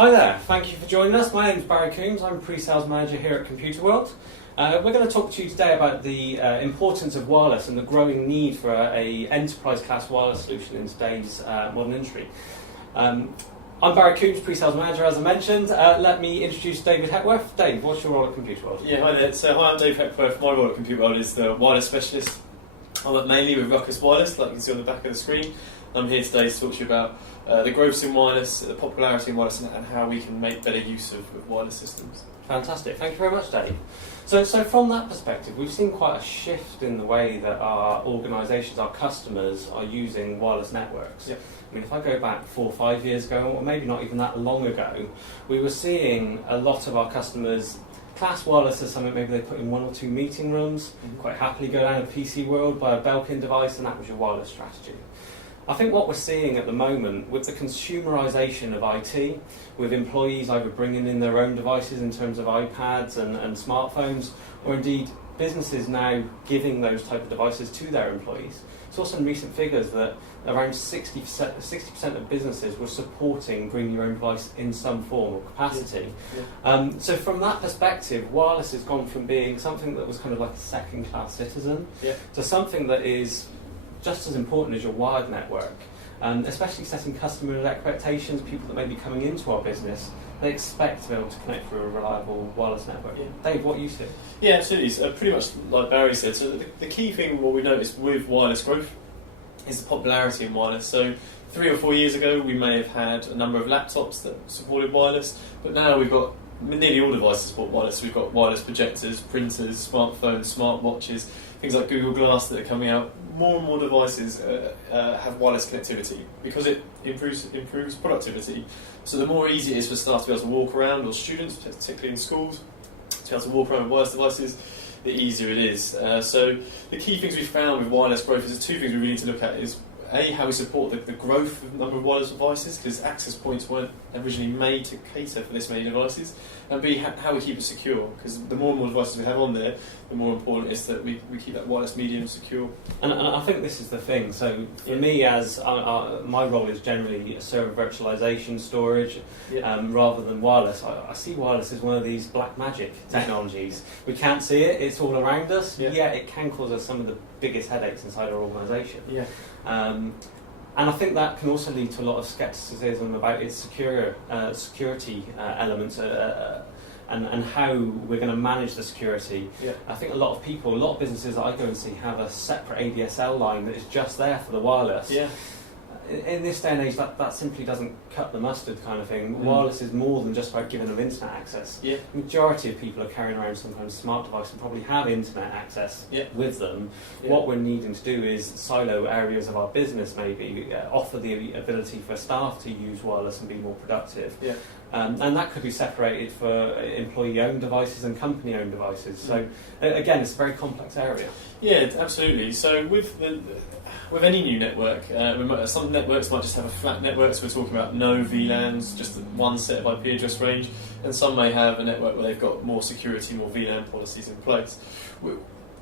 Hi there, thank you for joining us. My name is Barry Coombs, I'm Pre-Sales Manager here at Computer World. We're going to talk to you today about the importance of wireless and the growing need for a enterprise class wireless solution in today's modern industry. I'm Barry Coombs, Pre-Sales Manager, as I mentioned. Let me introduce David Hepworth. Dave, what's your role at Computer World? Yeah, hi there. So hi, I'm Dave Hepworth. My role at Computer World is the wireless specialist. I work mainly with Ruckus Wireless, like you can see on the back of the screen. I'm here today to talk to you about the growth in wireless, the popularity in wireless, and how we can make better use of wireless systems. Fantastic, thank you very much, Dave. So from that perspective, we've seen quite a shift in the way that our organisations, our customers, are using wireless networks. Yep. I mean, if I go back 4 or 5 years ago, or maybe not even that long ago, we were seeing a lot of our customers class wireless as something maybe they put in 1 or 2 meeting rooms, quite happily go down a PC world, buy a Belkin device, and that was your wireless strategy. I think what we're seeing at the moment with the consumerisation of IT, with employees either bringing in their own devices in terms of iPads and smartphones, or indeed businesses now giving those type of devices to their employees. Saw some recent figures that around 60% of businesses were supporting bringing your own device in some form or capacity. Yeah. So from that perspective, wireless has gone from being something that was kind of like a second-class citizen to something that is just as important as your wired network, especially setting customer expectations. People that may be coming into our business, they expect to be able to connect through a reliable wireless network. Yeah. Dave, what you see? Yeah, absolutely. So pretty much like Barry said, so the key thing what we noticed with wireless growth is the popularity in wireless. So 3 or 4 years ago we may have had a number of laptops that supported wireless, but now we've got nearly all devices support wireless. So we've got wireless projectors, printers, smartphones, smartwatches, things like Google Glass that are coming out. More and more devices have wireless connectivity because it improves productivity. So the more easy it is for staff to be able to walk around, or students, particularly in schools, to be able to walk around with wireless devices, the easier it is. So the key things we found with wireless growth is 2 things we really need to look at is A, how we support the growth of the number of wireless devices, because access points weren't originally made to cater for this many devices, and B, how we keep it secure, because the more and more devices we have on there, the more important it is that we keep that wireless medium secure. And I think this is the thing. So for me, as my role is generally server virtualization storage, rather than wireless. I see wireless as one of these black magic technologies. We can't see it; it's all around us. Yet it can cause us some of the biggest headaches inside our organisation. And I think that can also lead to a lot of scepticism about its security elements and how we're going to manage the security. I think a lot of businesses that I go and see have a separate ADSL line that is just there for the wireless. In this day and age, that simply doesn't cut the mustard kind of thing. Wireless is more than just about giving them internet access. The majority of people are carrying around some kind of smart device and probably have internet access with them. What we're needing to do is silo areas of our business, maybe offer the ability for staff to use wireless and be more productive. And that could be separated for employee-owned devices and company-owned devices. So again, it's a very complex area. Yeah, absolutely. So with any new network, some networks might just have a flat network, so we're talking about no VLANs, just one set of IP address range, and some may have a network where they've got more security, more VLAN policies in place.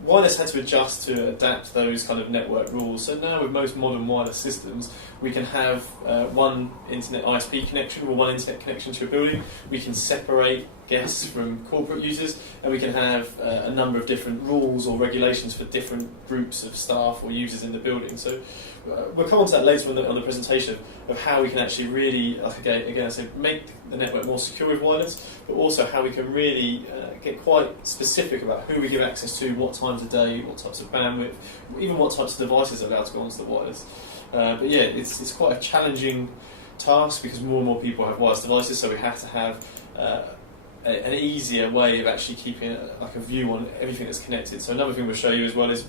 Wireless had to adjust to adapt those kind of network rules. So now with most modern wireless systems, we can have one internet ISP connection or one internet connection to a building. We can separate guests from corporate users, and we can have a number of different rules or regulations for different groups of staff or users in the building. So we'll come on to that later on the presentation of how we can actually really, again I said, make the network more secure with wireless, but also how we can really get quite specific about who we give access to, what times of day, what types of bandwidth, even what types of devices are allowed to go onto the wireless. But yeah, it's quite a challenging task because more and more people have wireless devices, so we have to have an easier way of actually keeping a view on everything that's connected. So another thing we'll show you as well is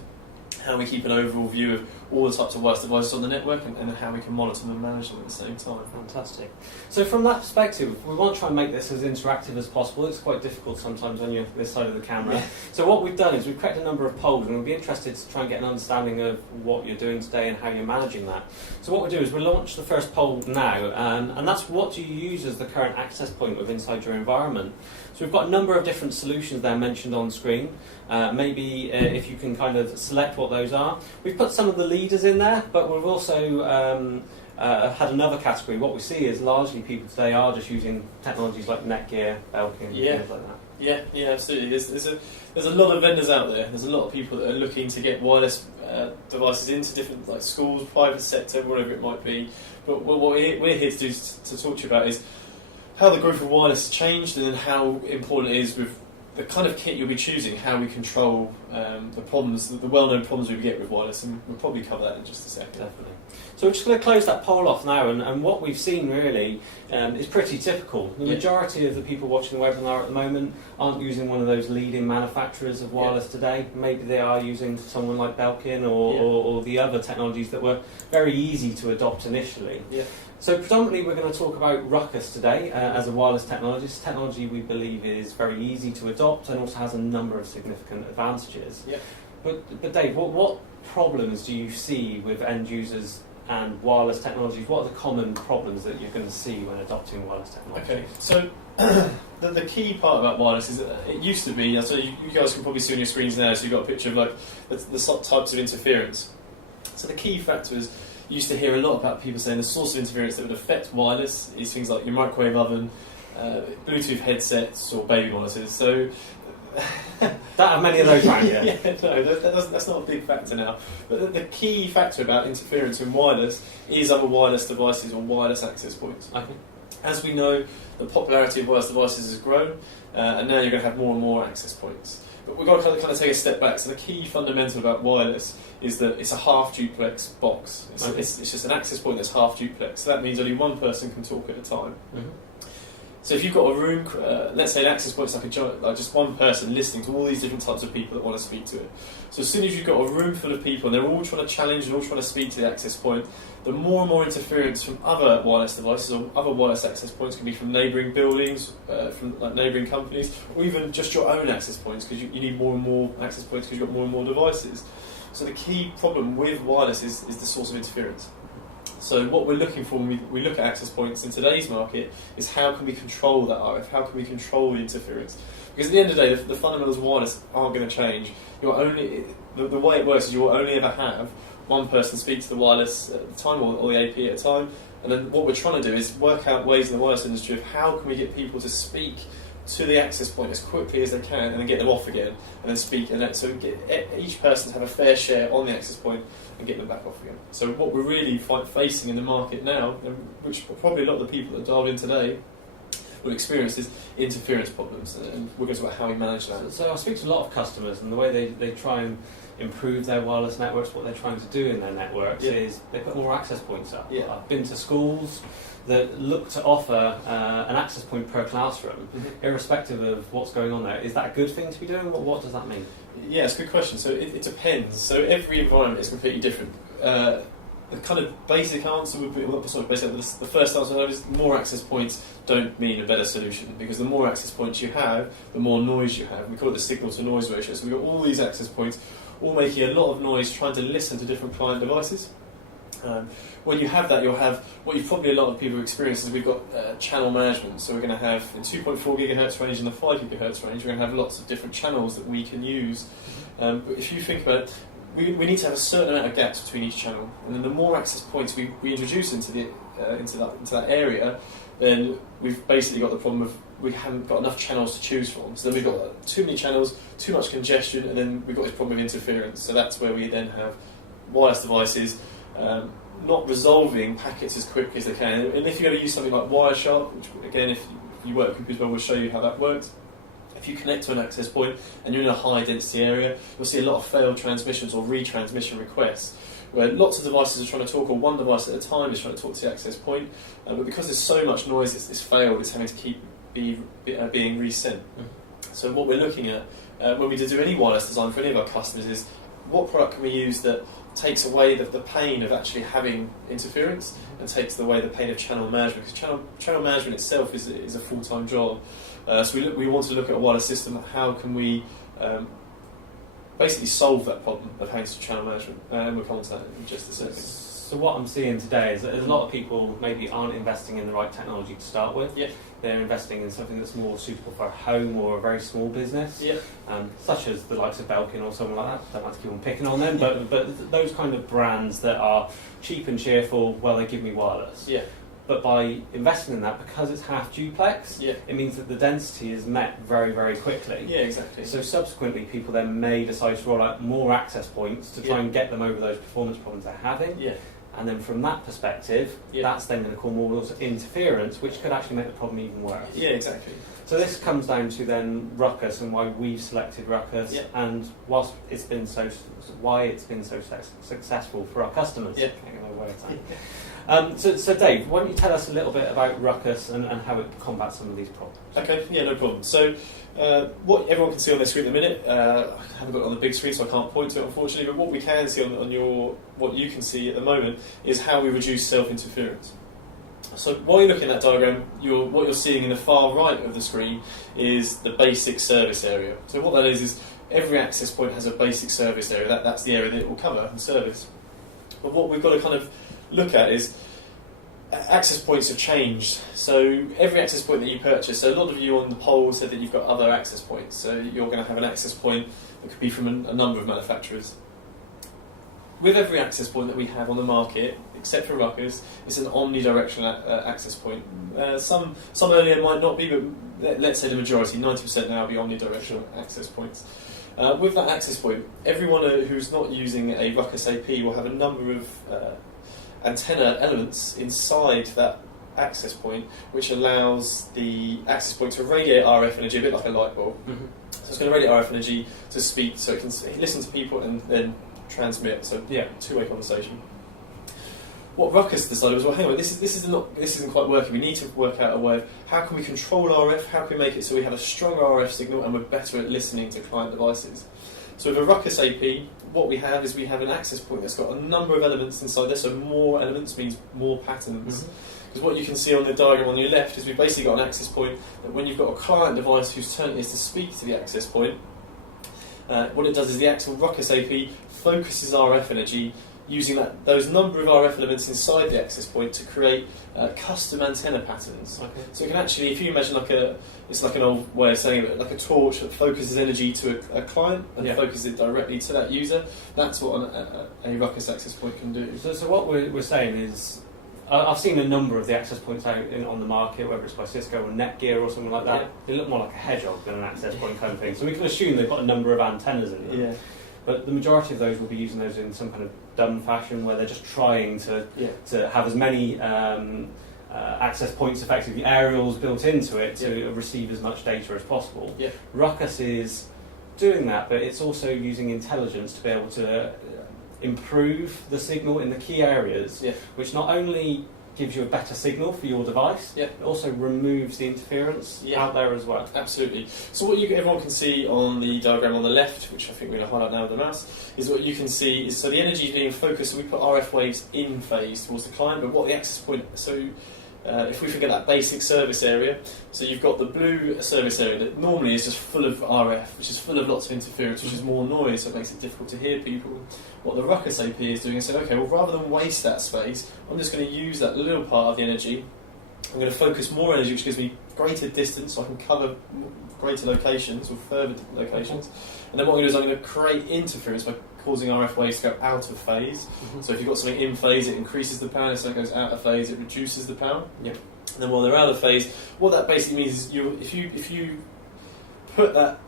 how we keep an overall view of all the types of wireless devices on the network and how we can monitor them and manage them at the same time. Fantastic. So from that perspective, we want to try and make this as interactive as possible. It's quite difficult sometimes when you're this side of the camera. So what we've done is we've created a number of polls, and we'll be interested to try and get an understanding of what you're doing today and how you're managing that. So what we'll do is we'll launch the first poll now, and that's what do you use as the current access point with inside your environment. So we've got a number of different solutions there mentioned on screen. Maybe if you can kind of select what those are. We've put some of the leaders in there, but we've also had another category, what we see is largely people today are just using technologies like Netgear, Belkin, things like that. Yeah, absolutely. There's a lot of vendors out there. There's a lot of people that are looking to get wireless devices into different like schools, private sector, whatever it might be. But what we're here to do to talk to you about is how the growth of wireless has changed, and then how important it is with the kind of kit you'll be choosing, how we control the problems, the well-known problems we get with wireless, and we'll probably cover that in just a second. Definitely. So we're just going to close that poll off now, and what we've seen really is pretty typical. The majority of the people watching the webinar at the moment aren't using one of those leading manufacturers of wireless today. Maybe they are using someone like Belkin or the other technologies that were very easy to adopt initially. Yeah. So predominantly we're going to talk about Ruckus today as a wireless technologist. Technology we believe is very easy to adopt and also has a number of significant advantages. Yeah. But Dave, what problems do you see with end users and wireless technologies? What are the common problems that you're going to see when adopting wireless technology? Okay, so the key part about wireless is that it used to be, so you guys can probably see on your screens now, so you've got a picture of like the types of interference. So the key factor is, you used to hear a lot about people saying the source of interference that would affect wireless is things like your microwave oven, Bluetooth headsets or baby monitors. So don't have many of those around here. No, that's not a big factor now. But the key factor about interference in wireless is other wireless devices or wireless access points. Okay. As we know, the popularity of wireless devices has grown, and now you're going to have more and more access points. But we've got to kind of take a step back. So the key fundamental about wireless is that it's a half duplex box. It's just an access point that's half duplex. So that means only one person can talk at a time. Mm-hmm. So if you've got a room, let's say an access point is like just one person listening to all these different types of people that want to speak to it. So as soon as you've got a room full of people and they're all trying to challenge and all trying to speak to the access point, the more and more interference from other wireless devices or other wireless access points can be from neighbouring buildings, from like neighbouring companies, or even just your own access points, because you need more and more access points because you've got more and more devices. So the key problem with wireless is the source of interference. So what we're looking for when we look at access points in today's market is how can we control that RF, how can we control the interference? Because at the end of the day, the fundamentals of wireless aren't going to change. The way it works is you will only ever have one person speak to the wireless at a time or the AP at a time, and then what we're trying to do is work out ways in the wireless industry of how can we get people to speak to the access point as quickly as they can and then get them off again and then speak, and so get each person to have a fair share on the access point and get them back off again. So what we're really facing in the market now, and which probably a lot of the people that are dialed in today will experience, is interference problems, and we're going to talk about how we manage that. So I speak to a lot of customers, and the way they try and improve their wireless networks, what they're trying to do in their networks is they put more access points up. Yeah. I've been to schools that look to offer an access point per classroom, irrespective of what's going on there. Is that a good thing to be doing? What does that mean? Yeah, it's a good question. So it depends. So every environment is completely different. The kind of basic answer would be, the first answer is more access points don't mean a better solution, because the more access points you have, the more noise you have. We call it the signal to noise ratio. So we've got all these access points all making a lot of noise trying to listen to different client devices. When you have that, you'll have what you've probably a lot of people have experienced is we've got channel management. So we're going to have in 2.4 gigahertz range and the 5 gigahertz range, we're going to have lots of different channels that we can use. But if you think about it, we need to have a certain amount of gaps between each channel, and then the more access points we introduce into that area, then we've basically got the problem of we haven't got enough channels to choose from. So then we've got too many channels, too much congestion, and then we've got this problem of interference. So that's where we then have wireless devices not resolving packets as quickly as they can. And if you're going to use something like Wireshark, which again, if you work with computers, we'll show you how that works. If you connect to an access point and you're in a high density area, you'll see a lot of failed transmissions or retransmission requests, where lots of devices are trying to talk, or one device at a time is trying to talk to the access point, but because there's so much noise, it's failed, it's having to keep being resent. So what we're looking at when we do any wireless design for any of our customers is what product can we use that takes away the pain of actually having interference and takes away the pain of channel management, because channel management itself is a full-time job. So we want to look at a wireless system. How can we basically solve that problem of having to channel management? And we'll come on to that in just a second. So what I'm seeing today is that a lot of people maybe aren't investing in the right technology to start with. Yeah. They're investing in something that's more suitable for a home or a very small business, Yeah. such as the likes of Belkin or someone like that. Don't like to keep on picking on them, but those kind of brands that are cheap and cheerful, well, they give me wireless. Yeah. But by investing in that, because it's half duplex, Yeah. it means that the density is met very, very quickly. Yeah, exactly. So subsequently, people then may decide to roll out more access points to try and get them over those performance problems they're having. Yeah. And then from that perspective, that's then going to cause more interference, which could actually make the problem even worse. Yeah, exactly. So this comes down to then Ruckus and why we've selected Ruckus, and whilst why it's been so successful for our customers. Yeah. So Dave, why don't you tell us a little bit about Ruckus and how it combats some of these problems? Okay, yeah, no problem. So what everyone can see on their screen at the minute, I haven't got it on the big screen so I can't point to it unfortunately, but what we can see what you can see at the moment is how we reduce self-interference. So while you're looking at that diagram, what you're seeing in the far right of the screen is the basic service area. So what that is every access point has a basic service area. That's the area that it will cover and service. But what we've got to kind of look at is access points have changed. So every access point that you purchase, so a lot of you on the poll said that you've got other access points. So you're going to have an access point that could be from a number of manufacturers. With every access point that we have on the market, except for Ruckus, it's an omnidirectional access point. Some earlier might not be, but let's say the majority, 90% now, will be omnidirectional access points. With that access point, everyone who's not using a Ruckus AP will have a number of antenna elements inside that access point, which allows the access point to radiate RF energy, a bit like a light bulb. Mm-hmm. So it's going to radiate RF energy to speak, so it can listen to people and then transmit. So two-way conversation. What Ruckus decided was, well, hang on, this isn't quite working. We need to work out a way of how can we control RF, how can we make it so we have a stronger RF signal and we're better at listening to client devices. So with a Ruckus AP, what we have is we have an access point that's got a number of elements inside there, so more elements means more patterns. Because what you can see on the diagram on your left is we've basically got an access point that when you've got a client device whose turn it is to speak to the access point, what it does is the actual Ruckus AP focuses RF energy using those number of RF elements inside the access point to create custom antenna patterns. Okay. So you can actually, if you imagine it's like an old way of saying it, like a torch that focuses energy to a client and focuses it directly to that user. That's what a Ruckus access point can do. So what we're saying is, I've seen a number of the access points out on the market, whether it's by Cisco or Netgear or something like that. Yeah. They look more like a hedgehog than an access point kind of thing. So we can assume they've got a number of antennas in them. Yeah. But the majority of those will be using those in some kind of dumb fashion where they're just trying to have as many access points, effectively aerials built into it to receive as much data as possible. Yeah. Ruckus is doing that, but it's also using intelligence to be able to improve the signal in the key areas, which not only gives you a better signal for your device, it also removes the interference out there as well. Absolutely. So what everyone can see on the diagram on the left, which I think we're going to highlight now with the mouse, is what you can see is, so the energy is being focused, so we put RF waves in phase towards the client, but what the access point, so if we forget that basic service area, so you've got the blue service area that normally is just full of RF, which is full of lots of interference, which is more noise, so it makes it difficult to hear people. What the Ruckus AP is doing is saying, okay, well, rather than waste that space, I'm just going to use that little part of the energy. I'm going to focus more energy, which gives me greater distance, so I can cover greater locations or further locations. And then what I'm going to do is I'm going to create interference by causing RF waves to go out of phase. So if you've got something in phase, it increases the power. If something goes out of phase, it reduces the power. And then while they're out of phase, what that basically means is if you put that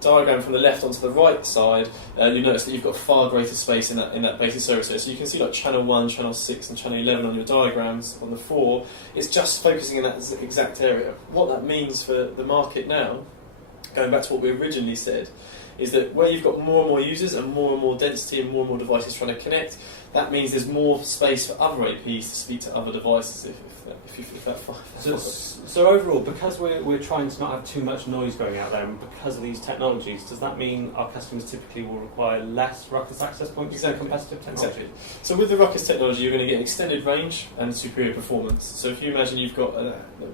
diagram from the left onto the right side, you notice that you've got far greater space in that basic service area. So you can see like channel 1, channel 6 and channel 11 on your diagrams on the 4. It's just focusing in that exact area. What that means for the market now, going back to what we originally said, is that where you've got more and more users and more density and more devices trying to connect, that means there's more space for other APs to speak to other devices if that So overall, because we're trying to not have too much noise going out there, and because of these technologies, does that mean our customers typically will require less Ruckus access points? Exactly. Competitive technology? Exactly. So with the Ruckus technology, you're going to get extended range and superior performance. So if you imagine you've got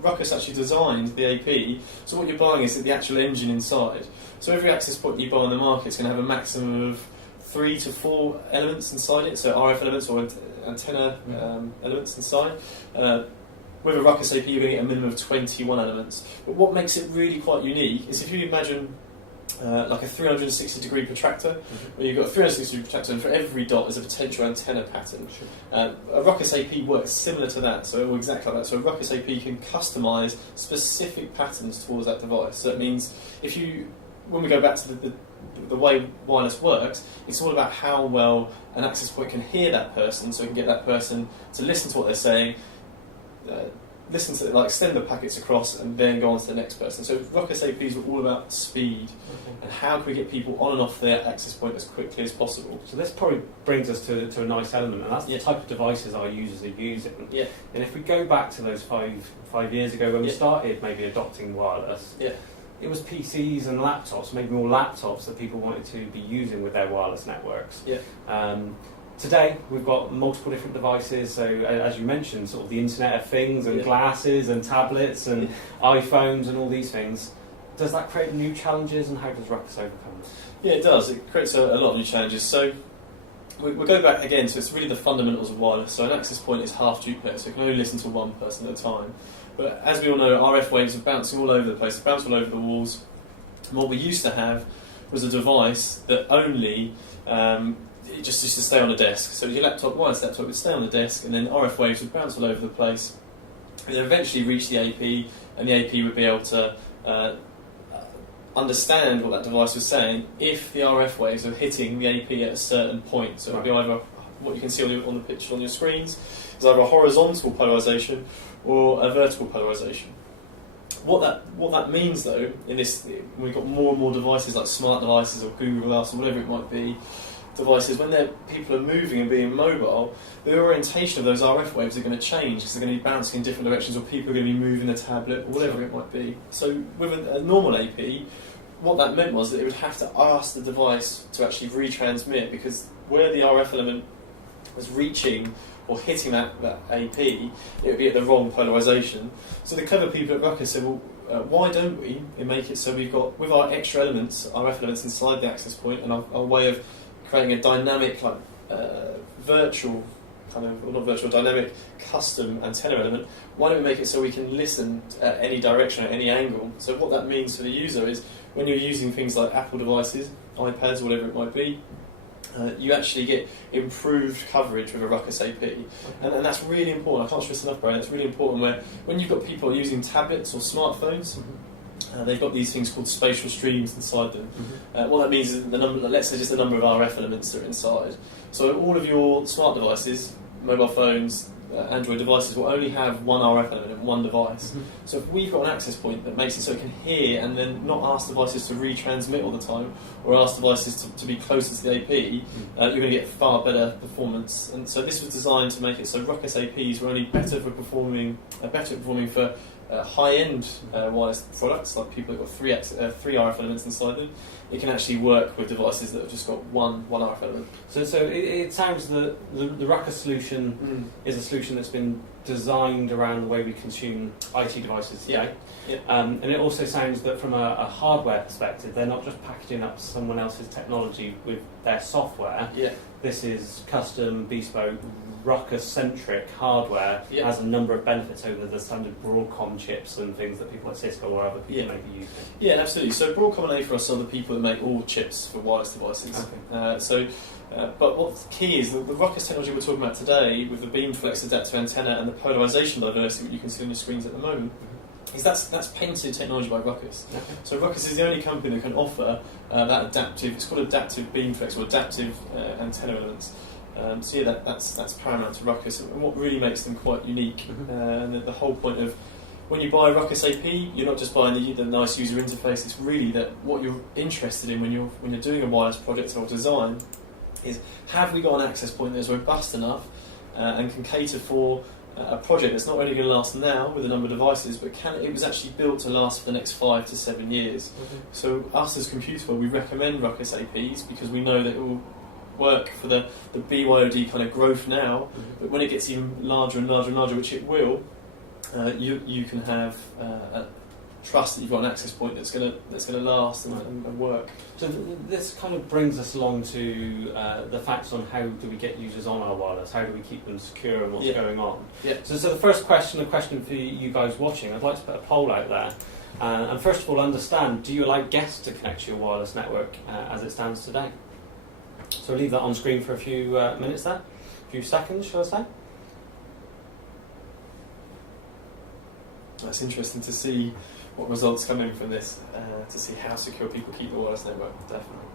Ruckus actually designed the AP, so what you're buying is the actual engine inside. So every access point you buy on the market is going to have a maximum of 3 to 4 elements inside it, so RF elements or antenna elements inside. With a Ruckus AP, you're going to get a minimum of 21 elements. But what makes it really quite unique is if you imagine like a 360-degree protractor, where you've got a 360-degree protractor, and for every dot is a potential antenna pattern. Sure. A Ruckus AP works similar to that, so exactly like that. So a Ruckus AP can customise specific patterns towards that device. So it means when we go back to the way wireless works, it's all about how well an access point can hear that person, so it can get that person to listen to what they're saying, listen to extend the packets across, and then go on to the next person. So Ruckus APs were all about speed and how can we get people on and off their access point as quickly as possible. So this probably brings us to a nice element, and that's the type of devices our users are using. Yeah. And if we go back to those five years ago when we started maybe adopting wireless, it was PCs and laptops, maybe more laptops that people wanted to be using with their wireless networks. Yeah. Today we've got multiple different devices, so as you mentioned, sort of the Internet of Things and glasses and tablets and iPhones and all these things. Does that create new challenges, and how does Ruckus overcome them? Yeah, it does. It creates a lot of new challenges. So we'll go back again, so it's really the fundamentals of wireless. So an access point is half duplex, so you can only listen to one person at a time. But as we all know, RF waves are bouncing all over the place, they bounce all over the walls. And what we used to have was a device that only it just used to stay on a desk. So your wireless laptop would stay on the desk, and then RF waves would bounce all over the place. And then eventually reach the AP, and the AP would be able to understand what that device was saying if the RF waves are hitting the AP at a certain point. So it would be either what you can see on the picture on your screens is either a horizontal polarization or a vertical polarization. What that means though, we've got more and more devices like smart devices or Google Glass or whatever it might be, devices, when people are moving and being mobile, the orientation of those RF waves are going to change because they're going to be bouncing in different directions, or people are going to be moving the tablet or whatever it might be. So with a normal AP, what that meant was that it would have to ask the device to actually retransmit, because where the RF element was reaching or hitting that AP, it would be at the wrong polarization. So the clever people at Ruckus said, well, why don't we make it so we've got, with our extra elements, RF elements inside the access point, and our way of creating a dynamic, virtual kind of, or not virtual, dynamic custom antenna element, why don't we make it so we can listen at any direction, at any angle? So what that means for the user is when you're using things like Apple devices, iPads, or whatever it might be, you actually get improved coverage with a Ruckus AP. And that's really important. I can't stress enough, Brian, it's really important when you've got people using tablets or smartphones, they've got these things called spatial streams inside them. What that means is let's say just the number of RF elements that are inside. So all of your smart devices, mobile phones, Android devices will only have one RF element in one device. So if we've got an access point that makes it so it can hear and then not ask devices to retransmit all the time, or ask devices to be closer to the AP, you're going to get far better performance. And so this was designed to make it so Ruckus APs were only better performing for high-end wireless products, like people who've got three RF elements inside them. It can actually work with devices that have just got one RF element. So it sounds that the Ruckus solution is a solution that's been designed around the way we consume IT devices today. And it also sounds that from a hardware perspective, they're not just packaging up someone else's technology with their software. This is custom, bespoke, Ruckus-centric hardware. Has a number of benefits over the standard Broadcom chips and things that people at Cisco or other people may be using. Yeah, absolutely. So Broadcom and AFROS are the people that make all chips for wireless devices. But what's key is that the Ruckus technology we're talking about today, with the beamflex adapter antenna and the polarization diversity that you can see on your screens at the moment, is that's patented technology by Ruckus. So Ruckus is the only company that can offer that adaptive, it's called adaptive beamflex or adaptive antenna elements. That's paramount to Ruckus, and what really makes them quite unique. And the whole point of when you buy a Ruckus AP, you're not just buying the nice user interface. It's really that what you're interested in when you're doing a wireless project or design is, have we got an access point that's robust enough and can cater for a project that's not only going to last now with a number of devices, but it was actually built to last for the next 5 to 7 years. So us as Computer World, we recommend Ruckus APs because we know that it will work for the BYOD kind of growth now, but when it gets even larger and larger and larger, which it will, you can have trust that you've got an access point that's going to last and work. So this kind of brings us along to the facts on how do we get users on our wireless, how do we keep them secure and what's going on. Yeah. So the first question, a question for you guys watching, I'd like to put a poll out there. And first of all, understand, do you allow guests to connect to your wireless network as it stands today? So I'll leave that on screen for a few minutes there, a few seconds, shall I say? That's interesting to see what results come in from this, to see how secure people keep the wireless network. Definitely.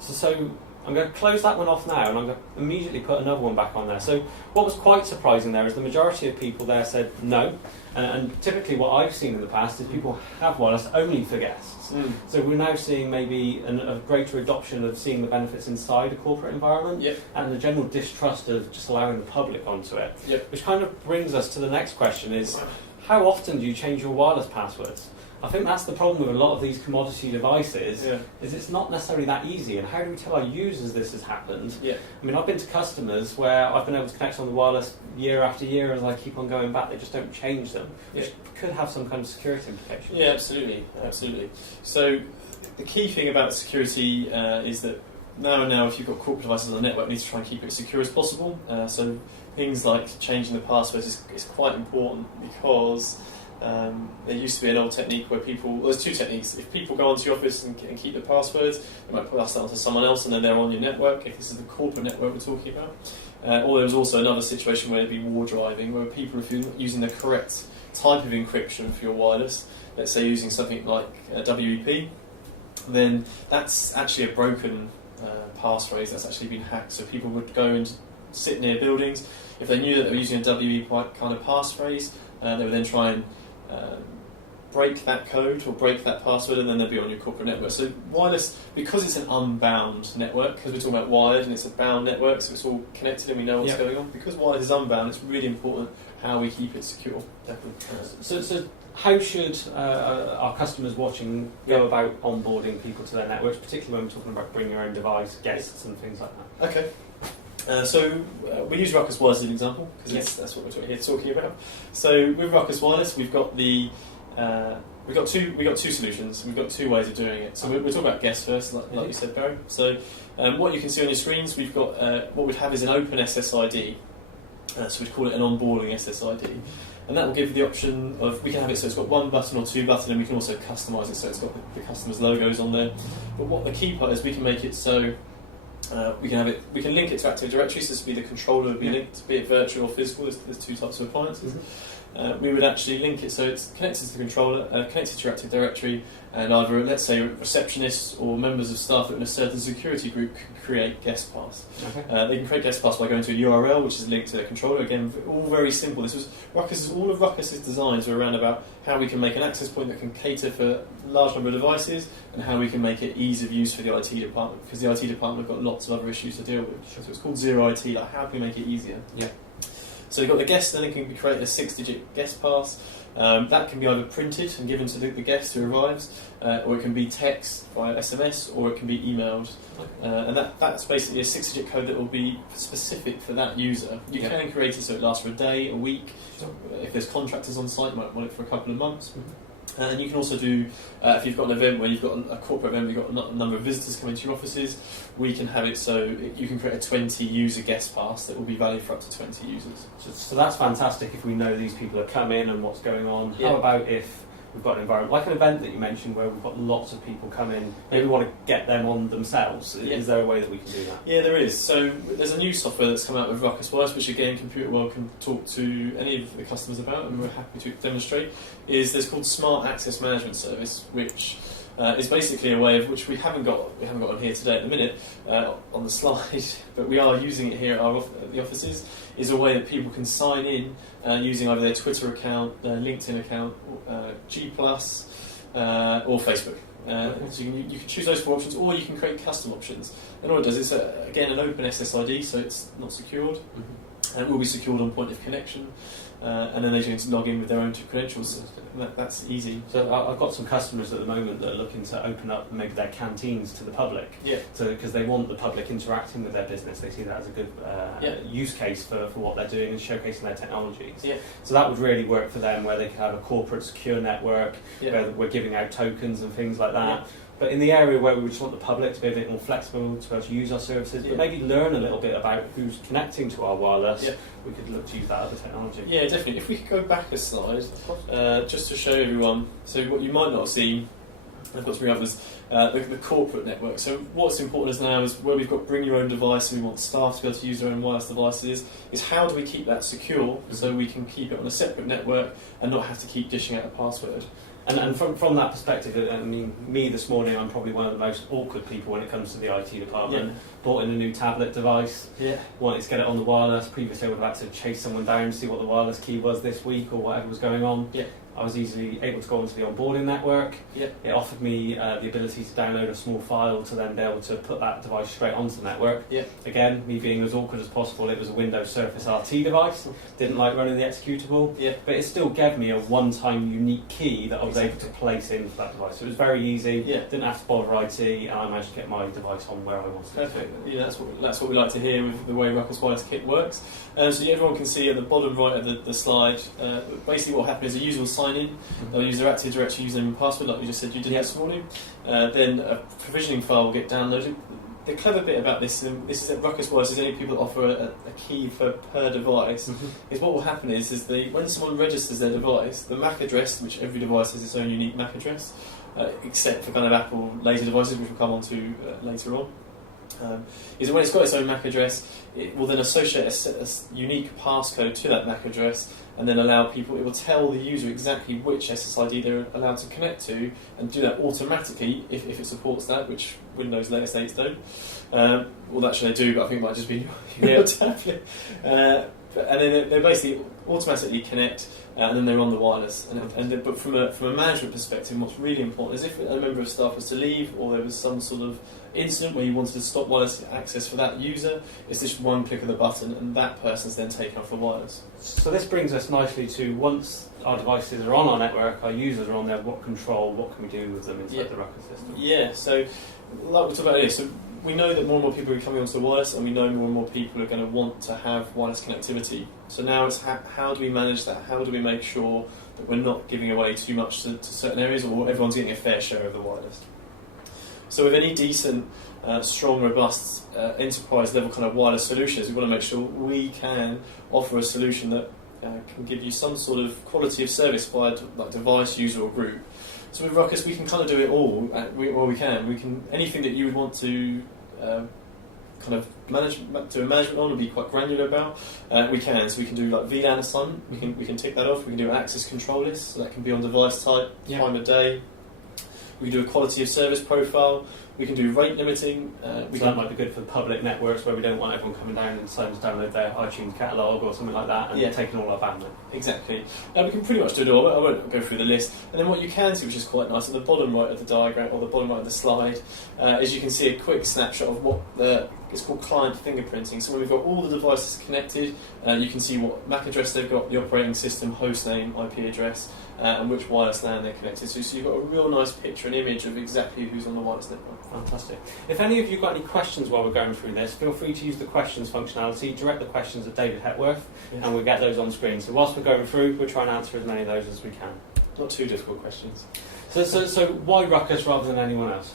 So I'm going to close that one off now, and I'm going to immediately put another one back on there. So what was quite surprising there is the majority of people there said no, and typically what I've seen in the past is people have wireless only for guests. So we're now seeing maybe a greater adoption of seeing the benefits inside a corporate environment, and the general distrust of just allowing the public onto it, which kind of brings us to the next question is, how often do you change your wireless passwords? I think that's the problem with a lot of these commodity devices, is it's not necessarily that easy. And how do we tell our users this has happened? I mean, I've been to customers where I've been able to connect on the wireless year after year as I keep on going back. They just don't change them, which could have some kind of security implications. Yeah, absolutely. So the key thing about security is that now if you've got corporate devices on the network, you need to try and keep it as secure as possible. So things like changing the passwords is quite important, because there used to be an old technique where there's two techniques. If people go onto your office and keep the passwords, you might pass that on to someone else and then they're on your network, if this is the corporate network we're talking about. Or there was also another situation where it'd be war driving, where people, if you're using the correct type of encryption for your wireless, let's say using something like WEP, then that's actually a broken passphrase that's actually been hacked. So people would go and sit near buildings. If they knew that they were using a WEP kind of passphrase, they would then try and break that code or break that password, and then they'll be on your corporate network. So wireless, because it's an unbound network, because we're talking about wired and it's a bound network, so it's all connected and we know what's going on. Because wired is unbound, it's really important how we keep it secure. Definitely. So how should our customers watching go about onboarding people to their networks, particularly when we're talking about bring your own device, guests and things like that? Okay. So we use Ruckus Wireless as an example, because that's what we're here talking about. So with Ruckus Wireless, we've got two solutions. We've got two ways of doing it. So we're talking about guests first, like you said, Barry. So what you can see on your screens, we've got what we'd have is an open SSID. So we'd call it an onboarding SSID, and that will give you the option of, we can have it so it's got one button or two buttons, and we can also customise it so it's got the customer's logos on there. But what the key part is, we can make it so. We can link it to Active Directory, so this would be the controller would be linked, be it virtual or physical. There's two types of appliances. We would actually link it so it's connected to the controller, connected to your Active Directory, and either, let's say, receptionists or members of staff that in a certain security group can create guest pass. They can create guest pass by going to a URL which is linked to their controller. Again, all very simple. All of Ruckus's designs are around about how we can make an access point that can cater for a large number of devices, and how we can make it ease of use for the IT department, because the IT department have got lots of other issues to deal with. So it's called Zero IT, like how can we make it easier? So you've got the guest, then it can be created a 6-digit guest pass. That can be either printed and given to the guest who arrives, or it can be text via SMS, or it can be emailed. And that's basically a 6-digit code that will be specific for that user. You can create it so it lasts for a day, a week. If there's contractors on site, you might want it for a couple of months. And you can also do, if you've got an event where you've got a corporate event, you've got a number of visitors coming to your offices, we can have it so you can create a 20 user guest pass that will be valid for up to 20 users. So that's fantastic if we know these people are coming and what's going on. How about if we've got an environment, like an event that you mentioned, where we've got lots of people come in, maybe we want to get them on themselves. Is there a way that we can do that? Yeah, there is. So there's a new software that's come out with Ruckus Wireless, which again Computer World can talk to any of the customers about, and we're happy to demonstrate. There's called Smart Access Management Service, which is basically a way of which we haven't got on here today at the minute on the slide, but we are using it here at the offices. Is a way that people can sign in using either their Twitter account, their LinkedIn account, G+, or Facebook. So you can choose those 4 options, or you can create custom options. And all it does is, again, an open SSID, so it's not secured, and will be secured on point of connection. and then they just log in with their own credentials. That's easy. So I've got some customers at the moment that are looking to open up maybe their canteens to the public. Yeah. Because they want the public interacting with their business. They see that as a good use case for what they're doing and showcasing their technologies. Yeah. So that would really work for them, where they could have a corporate secure network, where we're giving out tokens and things like that. Yeah. But in the area where we just want the public to be a bit more flexible, to be able to use our services, but maybe learn a little bit about who's connecting to our wireless, we could look to use that other technology. Yeah, definitely. If we could go back a slide, just to show everyone. So what you might not have seen, I've got three others, the corporate network. So what's important now is where we've got bring your own device and we want staff to be able to use their own wireless devices, is how do we keep that secure so we can keep it on a separate network and not have to keep dishing out a password. And from that perspective, I mean, me this morning, I'm probably one of the most awkward people when it comes to the IT department. Yeah. Bought in a new tablet device, wanted to get it on the wireless. Previously I would have had to chase someone down to see what the wireless key was this week or whatever was going on. Yeah. I was easily able to go onto the onboarding network. Yeah. It offered me the ability to download a small file to then be able to put that device straight onto the network. Yeah. Again, me being as awkward as possible, it was a Windows Surface RT device. Didn't like running the executable, but it still gave me a one-time unique key that I was able to place in for that device. So it was very easy. Yeah. Didn't have to bother IT, and I managed to get my device on where I wanted it to. Yeah, that's what we like to hear with the way Ruckus Wireless Kit works. So everyone can see at the bottom right of the slide, basically what happened is a user will sign in, they'll use their Active Directory username and password like we just said you did this morning, then a provisioning file will get downloaded. The clever bit about this is that Ruckus Wireless is only people that offer a key per device, is what will happen is when someone registers their device, the MAC address, which every device has its own unique MAC address, except for kind of Apple later devices, which we'll come on to later on, is that when it's got its own MAC address, it will then associate a unique passcode to that MAC address and then allow people, it will tell the user exactly which SSID they're allowed to connect to and do that automatically if it supports that, which Windows later states don't. Well, actually they do, but I think it might just be your tablet. And then they basically automatically connect and then they're on the wireless. But from a management perspective, what's really important is if a member of staff was to leave or there was some sort of incident where you wanted to stop wireless access for that user, it's just one click of the button and that person's then taken off the wireless. So this brings us nicely to, once our devices are on our network, our users are on there, what can we do with them inside the Ruckus system? Yeah, so like we talked about earlier, so we know that more and more people are coming onto wireless and we know more and more people are going to want to have wireless connectivity. So now it's how do we manage that? How do we make sure that we're not giving away too much to certain areas or everyone's getting a fair share of the wireless? So with any decent, strong, robust, enterprise-level kind of wireless solutions, we want to make sure we can offer a solution that can give you some sort of quality of service via like device, user, or group. So with Ruckus, we can kind of do it all. We can anything that you would want to kind of do a management on and be quite granular about. We can. So we can do like VLAN assignment. We can tick that off. We can do an access control list. So that can be on device type, time of day. We can do a quality of service profile. We can do rate limiting. That might be good for public networks where we don't want everyone coming down and deciding to download their iTunes catalogue or something like that and taking all our bandwidth. Exactly. We can pretty much do it all. I won't go through the list. And then what you can see, which is quite nice, at the bottom right of the diagram or the bottom right of the slide, is you can see a quick snapshot of what it's called client fingerprinting. So when we've got all the devices connected, you can see what MAC address they've got, the operating system, host name, IP address, and which wireless LAN they're connected to. So you've got a real nice picture, an image of exactly who's on the wireless network. Fantastic. If any of you got any questions while we're going through this, feel free to use the questions functionality, direct the questions at David Hetworth, and we'll get those on screen. So whilst we're going through, we'll try and answer as many of those as we can. Not too difficult questions. So why Ruckus rather than anyone else?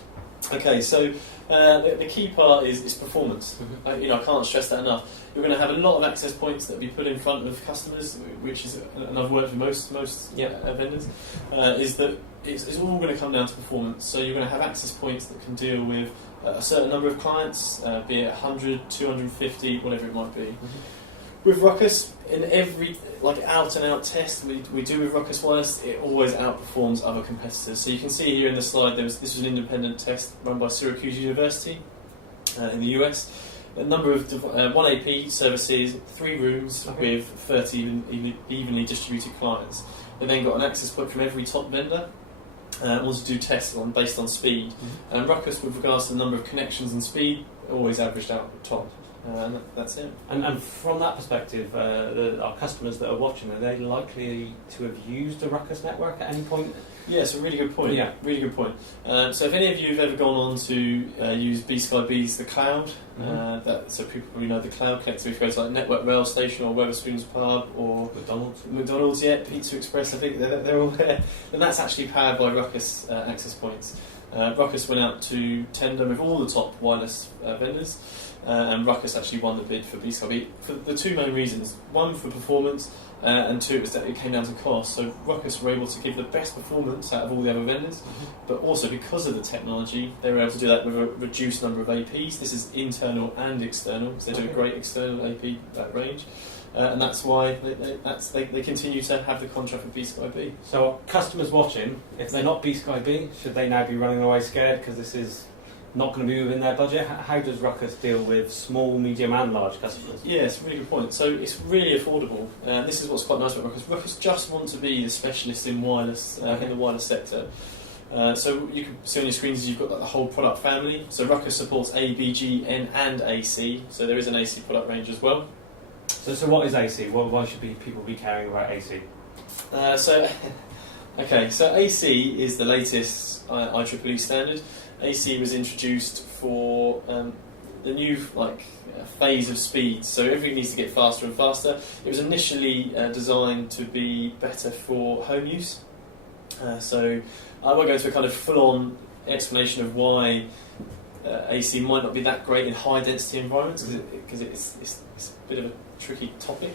Okay, so the key part is performance. I can't stress that enough. You're going to have a lot of access points that will be put in front of customers, which is, and I've worked with most vendors, is that it's all going to come down to performance. So you're going to have access points that can deal with a certain number of clients, be it 100, 250, whatever it might be. With Ruckus, in every out-and-out test we do with Ruckus Wireless, it always outperforms other competitors. So you can see here in the slide, this was an independent test run by Syracuse University in the US. A number of 1 AP services, 3 rooms with 30 evenly distributed clients. They then got an access point from every top vendor. Also do tests based on speed. And Ruckus, with regards to the number of connections and speed, always averaged out the top. and that's it. And from that perspective, our customers that are watching, are they likely to have used a Ruckus network at any point? Yeah, it's a really good point. Yeah. Really good point. So if any of you have ever gone on to use BSkyB's The Cloud, so people probably know the Cloud Connector. If you go to like Network Rail Station or Wetherspoons Pub or McDonald's, yeah, Pizza Express, I think they're all there. And that's actually powered by Ruckus access points. Ruckus went out to tender with all the top wireless vendors, and Ruckus actually won the bid for BSkyB for the two main reasons. One, for performance, and two, was that it came down to cost. So Ruckus were able to give the best performance out of all the other vendors, but also because of the technology, they were able to do that with a reduced number of APs. This is internal and external, because they do a great external AP range. And that's why they continue to have the contract with BSkyB. So customers watching, if they're not BSkyB, should they now be running away scared because this is not going to be within their budget? How does Ruckus deal with small, medium and large customers? Yeah, it's a really good point. So it's really affordable. This is what's quite nice about Ruckus. Ruckus just want to be the specialist in wireless, in the wireless sector. So you can see on your screens you've got like the whole product family. So Ruckus supports A, B, G, N and AC. So there is an AC product range as well. So what is AC? Why should people be caring about AC? So AC is the latest IEEE standard. AC was introduced for the new phase of speed, so everything needs to get faster and faster. It was initially designed to be better for home use. So I won't go into a kind of full-on explanation of why AC might not be that great in high-density environments, because it's a bit of a tricky topic.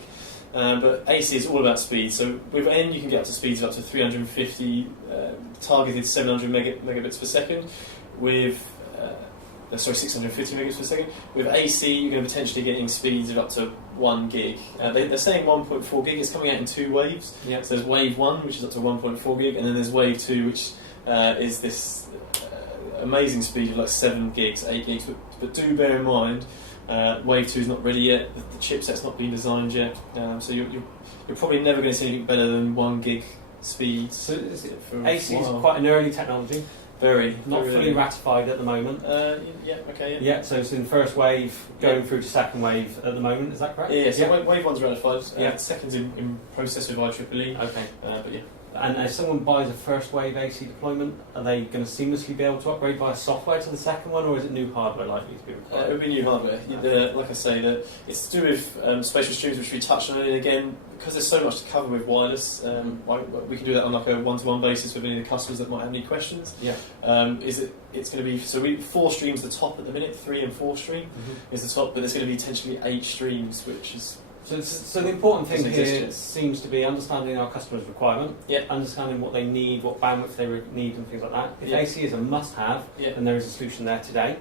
But AC is all about speed. So with N you can get up to speeds of up to 350, targeted 700 megabits per second. With 650 megabits per second. With AC you're going to potentially getting speeds of up to 1 gig. They're saying 1.4 gig. It's coming out in two waves. Yeah. So there's wave 1, which is up to 1.4 gig, and then there's wave 2, which is this amazing speed of like 7 gigs, 8 gigs. But do bear in mind, wave 2 is not ready yet. The chipset's not been designed yet. So you're probably never going to see anything better than 1 gig speed. So AC is quite an early technology. Not fully ratified at the moment. Yeah, so it's in first wave, going through to second wave at the moment, is that correct? Yeah, so wave 1's ratified, second's in process with IEEE. Okay. But yeah. And if someone buys a first wave AC deployment, are they going to seamlessly be able to upgrade via software to the second one, or is it new hardware likely to be required? It would be new hardware. Like I say, it's to do with spatial streams, which we touched on earlier. Again, because there's so much to cover with wireless, we can do that on like a one-to-one basis with any of the customers that might have any questions. Yeah. It's going to be 4 streams the top at the minute, 3 and 4 stream is the top, but there's going to be potentially 8 streams, which is. So the important thing here seems to be understanding our customer's requirement, understanding what they need, what bandwidth they need and things like that. If AC is a must-have, then there is a solution there today.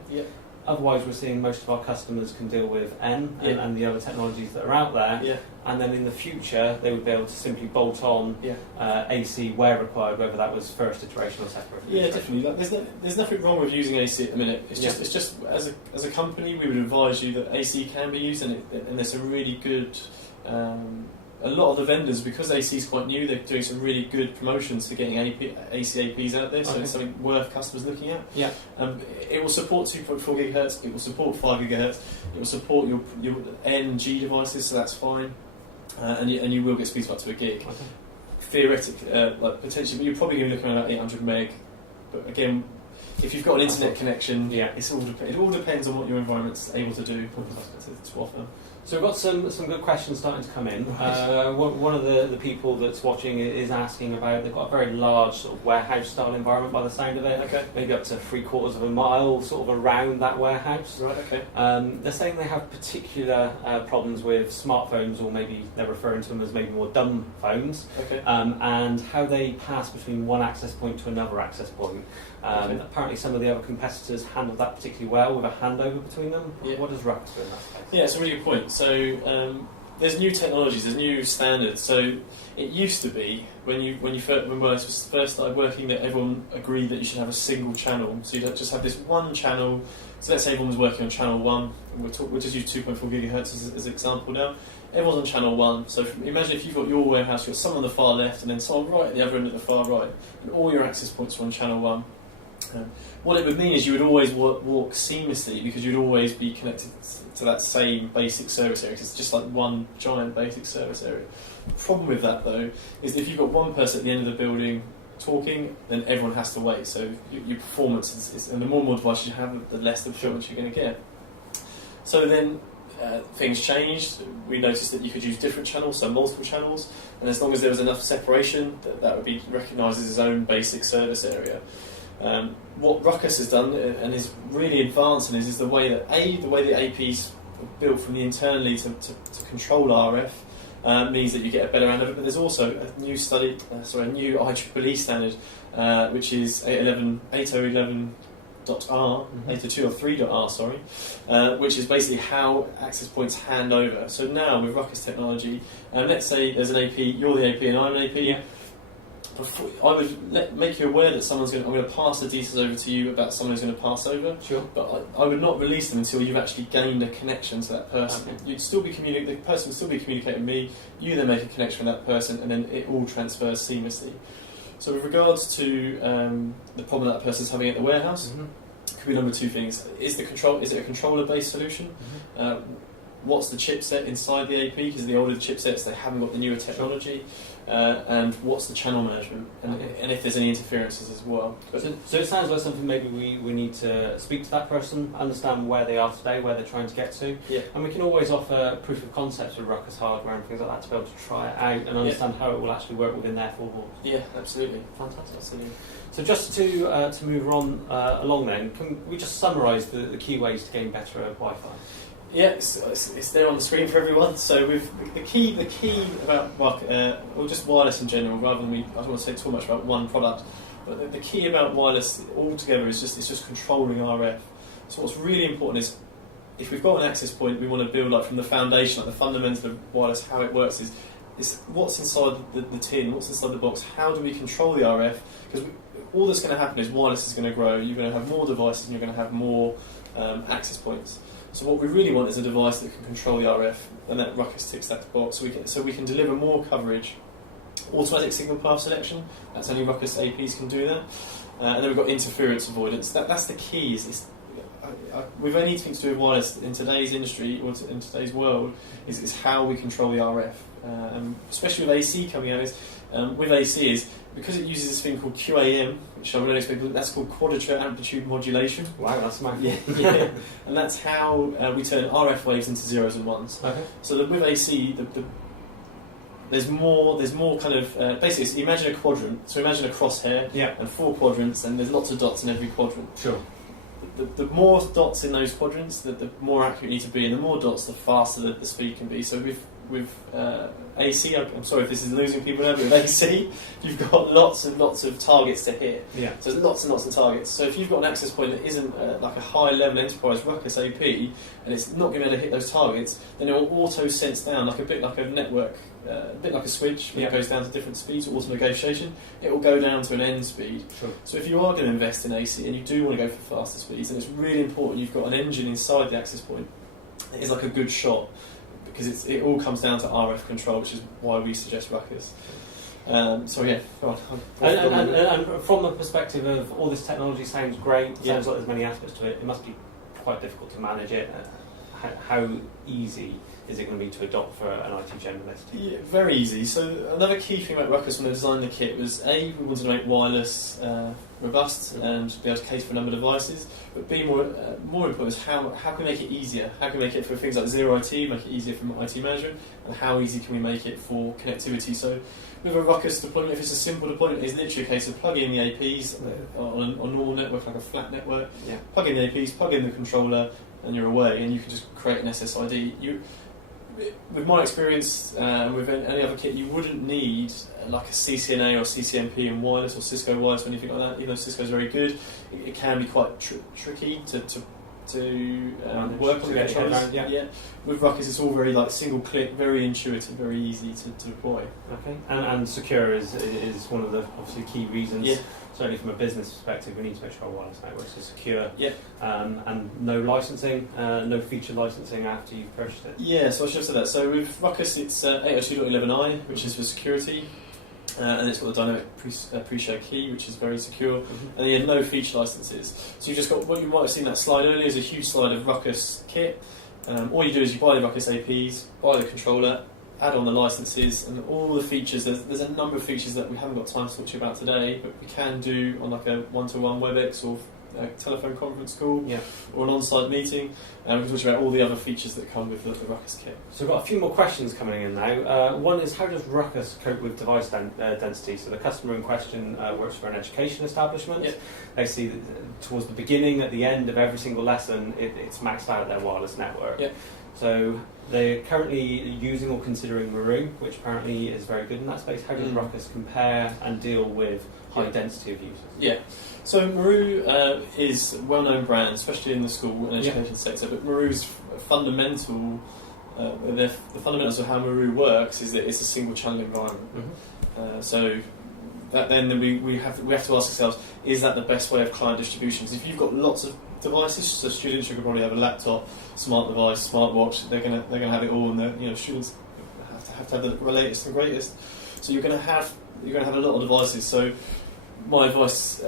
Otherwise, we're seeing most of our customers can deal with N and the other technologies that are out there, and then in the future they would be able to simply bolt on AC where required, whether that was first iteration or second iteration. Yeah, definitely. Like, there's nothing wrong with using AC at the minute. It's just as a company we would advise you that AC can be used, and there's some really good. A lot of the vendors, because AC is quite new, they're doing some really good promotions for getting AC APs out there, so it's something worth customers looking at. Yeah. It will support 2.4 gigahertz, it will support 5 gigahertz, it will support your NG devices, so that's fine, and you will get speeds up to a gig. Okay. Theoretically, potentially, but you're probably going to be looking at about 800 meg. But again, if you've got an internet connection, it all depends on what your environment's able to do to offer. So we've got some good questions starting to come in. One of the people that's watching is asking about, they've got a very large sort of warehouse style environment by the sound of it, maybe up to 3/4 of a mile sort of around that warehouse. Right, okay. They're saying they have particular problems with smartphones, or maybe they're referring to them as maybe more dumb phones, and how they pass between one access point to another access point. Apparently some of the other competitors handle that particularly well with a handover between them. What does Ruckus do in that case? Yeah, it's a really good point. So there's new technologies, there's new standards. So it used to be when wireless first started working, that everyone agreed that you should have a single channel. So you don't just have this one channel. So let's say everyone was working on channel 1, and we'll just use 2.4 gigahertz as an example now. Everyone's on channel 1. So imagine if you've got your warehouse, you've got someone on the far left, and then someone right at the other end at the far right, and all your access points are on channel 1. What it would mean is you would always walk seamlessly because you'd always be connected to that same basic service area. It's just like one giant basic service area. The problem with that, though, is that if you've got one person at the end of the building talking, then everyone has to wait. So your performance and the more devices you have, the less the performance you're going to get. So then things changed. We noticed that you could use different channels, so multiple channels, and as long as there was enough separation, that would be recognised as its own basic service area. What Ruckus has done and is really advancing is the way that the APs are built from the internally to control RF means that you get a better out of it. But there's also a new IEEE standard, which is 802.11.r, 802.3.r, which is basically how access points hand over. So now with Ruckus technology, let's say there's an AP, you're the AP and I'm an AP. Yeah. I would make you aware that I'm going to pass the details over to you about someone who's going to pass over. Sure. But I would not release them until you've actually gained a connection to that person. Okay. You'd still be the person would still be communicating with me. You then make a connection with that person, and then it all transfers seamlessly. So with regards to the problem that person's having at the warehouse, it could be number two things. Is it a controller-based solution? What's the chipset inside the AP? Because the older chipsets, they haven't got the newer technology. And what's the channel management, and if there's any interferences as well. So it sounds like something maybe we need to speak to that person, understand where they are today, where they're trying to get to, and we can always offer proof of concepts with Ruckus hardware and things like that to be able to try it out and understand how it will actually work within their four walls. Yeah, absolutely. Fantastic. Absolutely. So just to move on along then, can we just summarise the key ways to gain better Wi-Fi? Yeah, it's there on the screen for everyone. So with the key about just wireless in general, rather than I don't want to say too much about one product, but the key about wireless altogether is just controlling RF. So what's really important is if we've got an access point, we want to build from the foundation, the fundamental of wireless, how it works is what's inside the tin, what's inside the box, how do we control the RF? Because all that's going to happen is wireless is going to grow. You're going to have more devices and you're going to have more access points. So what we really want is a device that can control the RF, and that Ruckus ticks that box. So we can deliver more coverage. Automatic signal path selection, that's only Ruckus APs can do that. And then we've got interference avoidance. That's the key. With anything to do with wireless in today's industry or in today's world, is how we control the RF. Especially with AC coming out, with AC is because it uses this thing called QAM, which I really expect, that's called quadrature amplitude modulation. Wow, that's mad. Yeah. And that's how we turn RF waves into zeros and ones. Okay. So with AC, there's more kind of basically. So imagine a quadrant. So imagine a crosshair and 4 quadrants, and there's lots of dots in every quadrant. Sure. The more dots in those quadrants, the more accurate you need to be, and the more dots, the faster the speed can be. So with AC, I'm sorry if this is losing people now, but with AC, you've got lots and lots of targets to hit. Yeah. So there's lots and lots of targets. So if you've got an access point that isn't like a high-level enterprise Ruckus AP, and it's not going to be able to hit those targets, then it will auto-sense down, a bit like a network, a bit like a switch, when it goes down to different speeds, or auto-negotiation, it will go down to an end speed. Sure. So if you are going to invest in AC, and you do want to go for faster speeds, then it's really important you've got an engine inside the access point that is like a good shot, because it all comes down to RF control, which is why we suggest Ruckus. So yeah, go on. And from the perspective of all this technology sounds great, sounds like there's many aspects to it, it must be quite difficult to manage it. How easy is it going to be to adopt for an IT generalist? Yeah, very easy. So another key thing about Ruckus when they designed the kit was we wanted to make wireless robust and be able to cater for a number of devices, but B, more important is how can we make it easier? How can we make it for things like zero IT, make it easier for IT management, and how easy can we make it for connectivity? So with a Ruckus deployment, if it's a simple deployment, it's literally a case of plugging in the APs on a normal network, like a flat network, plug in the APs, plug in the controller, and you're away, and you can just create an SSID. With my experience, with any other kit, you wouldn't need like a CCNA or CCNP in wireless or Cisco wireless or anything like that. Even though Cisco's very good, it can be quite tricky to work on the controllers. Yeah. With Ruckus, it's all very single click, very intuitive, very easy to deploy. Okay. And secure is one of the obviously key reasons. Yeah. Certainly from a business perspective, we need to make sure our wireless networks are secure. Yeah. And no licensing, no feature licensing after you've purchased it. Yeah, so I should have said that. So with Ruckus, it's 802.11i, which is for security. and it's got a dynamic pre-show key, which is very secure, and then you have no feature licenses. So you've just got what you might have seen that slide earlier is a huge slide of Ruckus kit. All you do is you buy the Ruckus APs, buy the controller, add on the licenses, and all the features. There's a number of features that we haven't got time to talk to you about today, but we can do on like a one-to-one WebEx or a telephone conference call, or an on-site meeting, and we can talk about all the other features that come with the Ruckus kit. So we've got a few more questions coming in now. One is, how does Ruckus cope with device density? So the customer in question works for an education establishment. They see that towards the beginning, at the end of every single lesson, it's maxed out their wireless network. So they're currently using or considering Maru, which apparently is very good in that space. How does Ruckus compare and deal with high density of users? So Maru is a well-known brand, especially in the school and education sector, but Maru's fundamental, the fundamentals of how Maru works is that it's a single channel environment. So that then we have to ask ourselves, is that the best way of client distribution? Because if you've got lots of devices, so students who could probably have a laptop, smart device, smartwatch, they're gonna have it all, and students have to have the latest and greatest. So you're gonna have a lot of devices. So my advice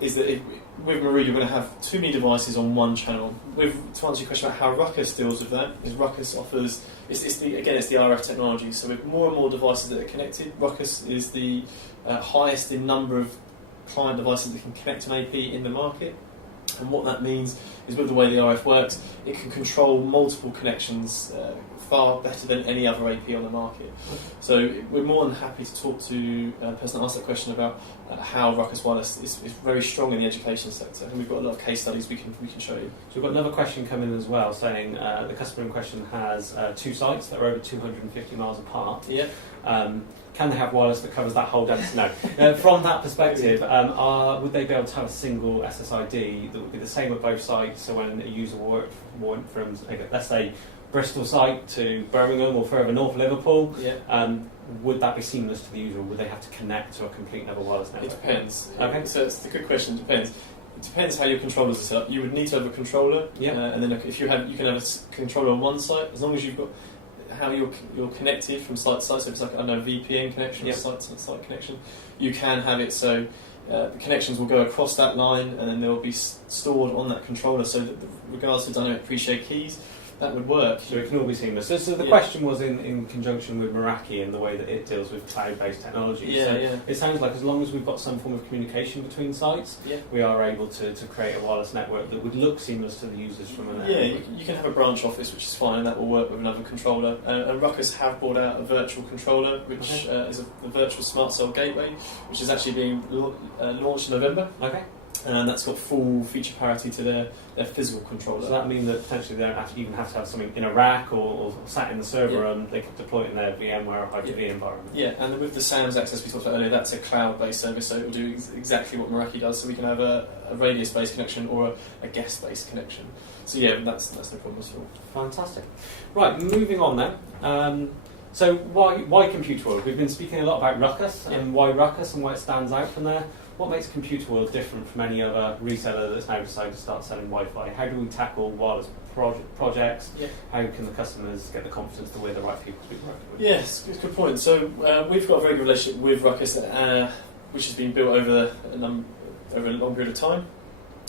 is that with Maru, you're going to have too many devices on one channel. To answer your question about how Ruckus deals with that, is Ruckus offers it's the RF technology. So with more and more devices that are connected, Ruckus is the highest in number of client devices that can connect an AP in the market. And what that means is, with the way the RF works, it can control multiple connections far better than any other AP on the market. So we're more than happy to talk to a person that asked that question about how Ruckus Wireless is very strong in the education sector, and we've got a lot of case studies we can show you. So we've got another question coming in as well, saying the customer in question has two sites that are over 250 miles apart. Can they have wireless that covers that whole distance? No. From that perspective, would they be able to have a single SSID that would be the same at both sites? So when a user went from, let's say, Bristol site to Birmingham or further north, Liverpool, would that be seamless to the user, or would they have to connect to a complete other wireless network? It depends. Okay. So it's a good question. It depends. It depends how your controllers are set up. You would need to have a controller, and then if you can have a controller on one site, as long as you've got how you're connected from site to site. So if it's like VPN connection or site to site connection, you can have it so the connections will go across that line, and then they will be stored on that controller. So that regardless of dynamic pre-share keys, that would work. So it can all be seamless. So the question was in conjunction with Meraki and the way that it deals with cloud-based technology. It sounds like as long as we've got some form of communication between sites, we are able to create a wireless network that would look seamless to the users from an you can have a branch office, which is fine, and that will work with another controller. And Ruckus have brought out a virtual controller, which is a virtual smart cell gateway, which is actually being launched in November. And that's got full feature parity to their physical controller. So that means that potentially they don't even have to have something in a rack or sat in the server room. They could deploy it in their VMware or Hyper-V environment. And with the SAMS access we talked about earlier, that's a cloud-based service, so it will do exactly what Meraki does. So we can have a radius-based connection or a guest-based connection. So that's no problem at all. Fantastic. Right, moving on then. So why Computer World? We've been speaking a lot about Ruckus and why Ruckus and why it stands out from there. What makes Computer World different from any other reseller that's now decided to start selling Wi-Fi? How do we tackle wireless projects? How can the customers get the confidence that we're the right people to be working with? Yes, good point. So we've got a very good relationship with Ruckus, which has been built over a long period of time.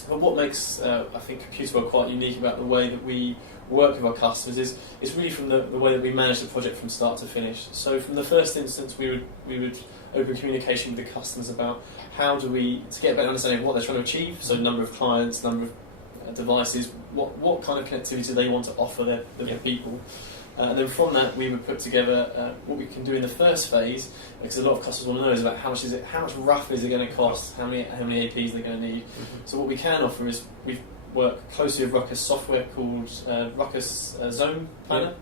But what makes I think Computer World quite unique about the way that we work with our customers is really from the way that we manage the project from start to finish. So from the first instance, we would open communication with the customers about how do we, to get a better understanding of what they're trying to achieve, so number of clients, number of devices, what kind of connectivity do they want to offer their people. And then from that, we would put together what we can do in the first phase, because a lot of customers want to know is about how much roughly is it going to cost, how many APs they're going to need. So what we can offer is we work closely with Ruckus software called Ruckus Zone Planner,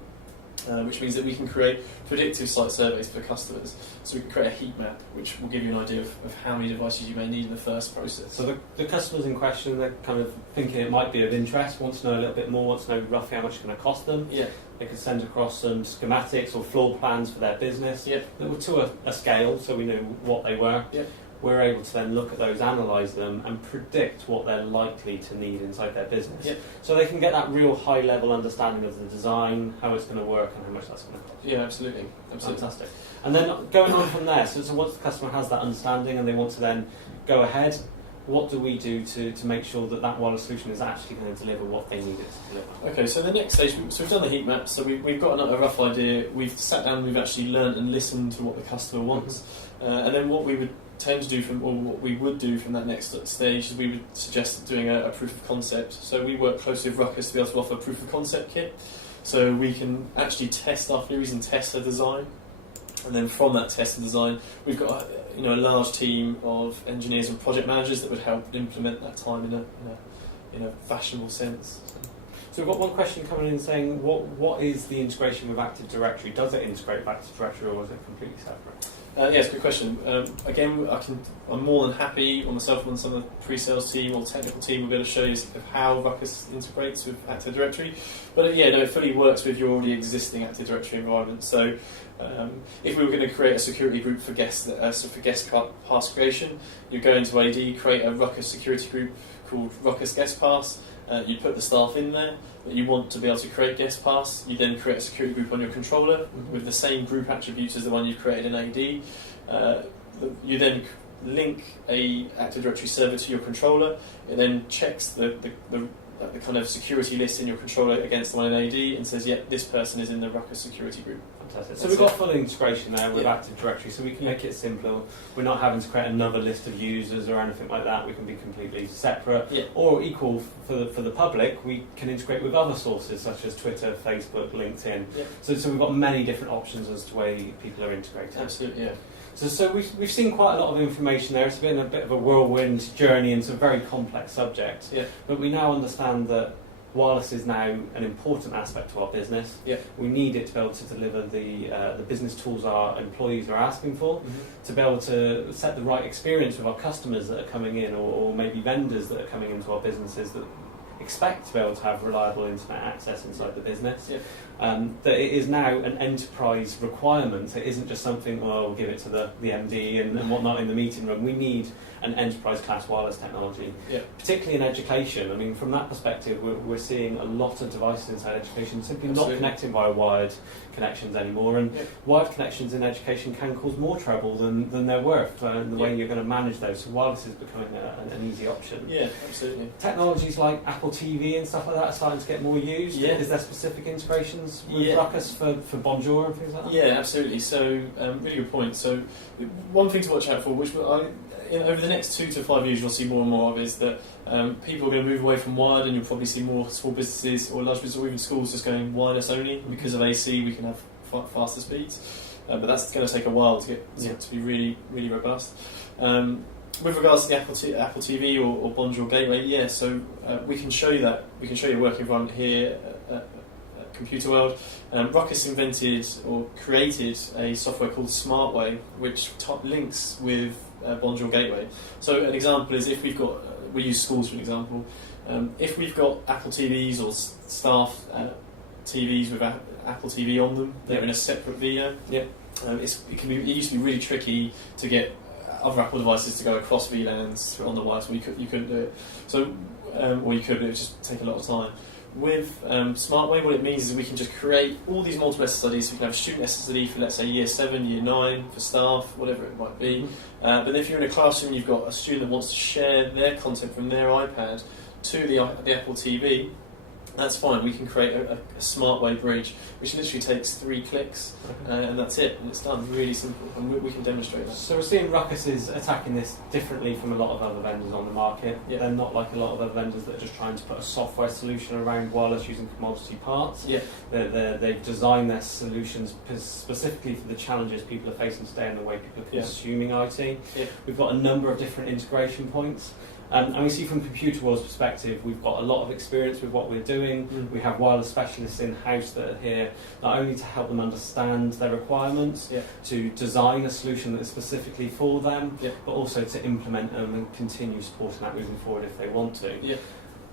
which means that we can create predictive site surveys for customers. So we can create a heat map, which will give you an idea of how many devices you may need in the first process. So the customers in question, they're kind of thinking it might be of interest, want to know a little bit more, want to know roughly how much it's going to cost them. They could send across some schematics or floor plans for their business that were to a scale, so we knew what they were. we're able to then look at those, analyse them, and predict what they're likely to need inside their business. Yep. So they can get that real high-level understanding of the design, how it's going to work, and how much that's going to cost. Yeah, absolutely. Fantastic. And then going on from there, so once the customer has that understanding and they want to then go ahead, what do we do to make sure that that wireless solution is actually going to deliver what they need it to deliver? Okay, so the next stage, so we've done the heat map, so we've got a rough idea, we've sat down and we've actually learned and listened to what the customer wants, and then what we would tend to do what we would do from that next stage is we would suggest doing a proof of concept. So we work closely with Ruckus to be able to offer a proof of concept kit, so we can actually test our theories and test a design, and then from that test and design, we've got a large team of engineers and project managers that would help implement that time in a fashionable sense. So we've got one question coming in saying, what is the integration with Active Directory? Does it integrate with Active Directory, or is it completely separate? Yes, good question. Again, I'm more than happy on myself and some of the pre-sales team or technical team will be able to show you how Ruckus integrates with Active Directory. But it fully works with your already existing Active Directory environment. So if we were going to create a security group for guest pass creation, you go into AD, create a Ruckus security group called Ruckus Guest Pass. You put the staff in there that you want to be able to create guest pass. You then create a security group on your controller with the same group attributes as the one you've created in AD. You then link a Active Directory server to your controller. It then checks the kind of security list in your controller against the one in AD and says, yeah, this person is in the Ruckus security group. Fantastic. So we've got full integration there with Active Directory, so we can make it simpler. We're not having to create another list of users or anything like that. We can be completely separate. Or equal for the public, we can integrate with other sources such as Twitter, Facebook, LinkedIn. So we've got many different options as to where people are integrated. Absolutely, yeah. So we've seen quite a lot of information there. It's been a bit of a whirlwind journey into a very complex subject. But we now understand that wireless is now an important aspect to our business. We need it to be able to deliver the business tools our employees are asking for, to be able to set the right experience with our customers that are coming in, or maybe vendors that are coming into our businesses that expect to be able to have reliable internet access inside the business. That it is now an enterprise requirement. It isn't just something, we'll give it to the MD and whatnot in the meeting room. We need an enterprise class wireless technology, particularly in education. I mean, from that perspective, we're seeing a lot of devices inside education simply not connecting via wired connections anymore, and wired connections in education can cause more trouble than they're worth in the way you're going to manage those. So wireless is becoming an easy option. Absolutely. Technologies like Apple TV and stuff like that are starting to get more used. Is there specific integrations with Ruckus for Bonjour and things like that? Yeah, absolutely. So, really good point. So, one thing to watch out for, which over the next 2 to 5 years you'll see more and more of, is that people are going to move away from wired, and you'll probably see more small businesses or large businesses or even schools just going wireless only. Because of AC, we can have faster speeds, but that's going to take a while to get to be really, really robust. With regards to the Apple TV or Bonjour Gateway, so we can show you that. We can show you a working environment here at Computer World. Ruckus invented or created a software called SmartWay, which links with Bonjour Gateway. So an example is, if we use schools for an example, if we've got Apple TVs or staff TVs with Apple TV on them, they're in a separate VLAN. It used to be really tricky to get other Apple devices to go across VLANs on the wire, so you couldn't do it. So, or you could, but it would just take a lot of time. With SmartWay, what it means is that we can just create all these multiple SSIDs. So we can have a student SSID for, let's say, year 7, year 9, for staff, whatever it might be. But if you're in a classroom, you've got a student that wants to share their content from their iPad to the Apple TV, that's fine. We can create a SmartWay bridge, which literally takes 3 clicks, and that's it, and it's done. Really simple, and we can demonstrate that. So we're seeing Ruckus is attacking this differently from a lot of other vendors on the market. They're not like a lot of other vendors that are just trying to put a software solution around wireless using commodity parts. They've designed their solutions specifically for the challenges people are facing today and the way people are consuming IT. We've got a number of different integration points. And we see from Computer World's perspective, we've got a lot of experience with what we're doing. We have wireless specialists in-house that are here not only to help them understand their requirements, to design a solution that's specifically for them, but also to implement them and continue supporting that moving forward if they want to.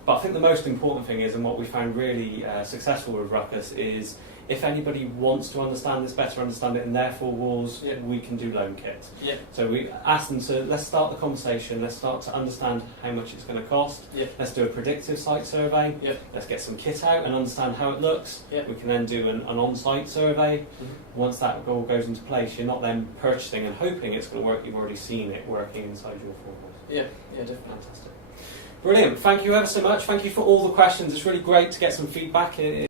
But I think the most important thing is, and what we found really successful with Ruckus, is if anybody wants to understand this better, understand it in their four walls, we can do loan kits. So we ask them to, let's start the conversation, let's start to understand how much it's going to cost, let's do a predictive site survey, let's get some kit out and understand how it looks. We can then do an on-site survey. Once that all goes into place, you're not then purchasing and hoping it's going to work, you've already seen it working inside your four walls. Yeah, definitely. Fantastic. Brilliant. Thank you ever so much. Thank you for all the questions. It's really great to get some feedback.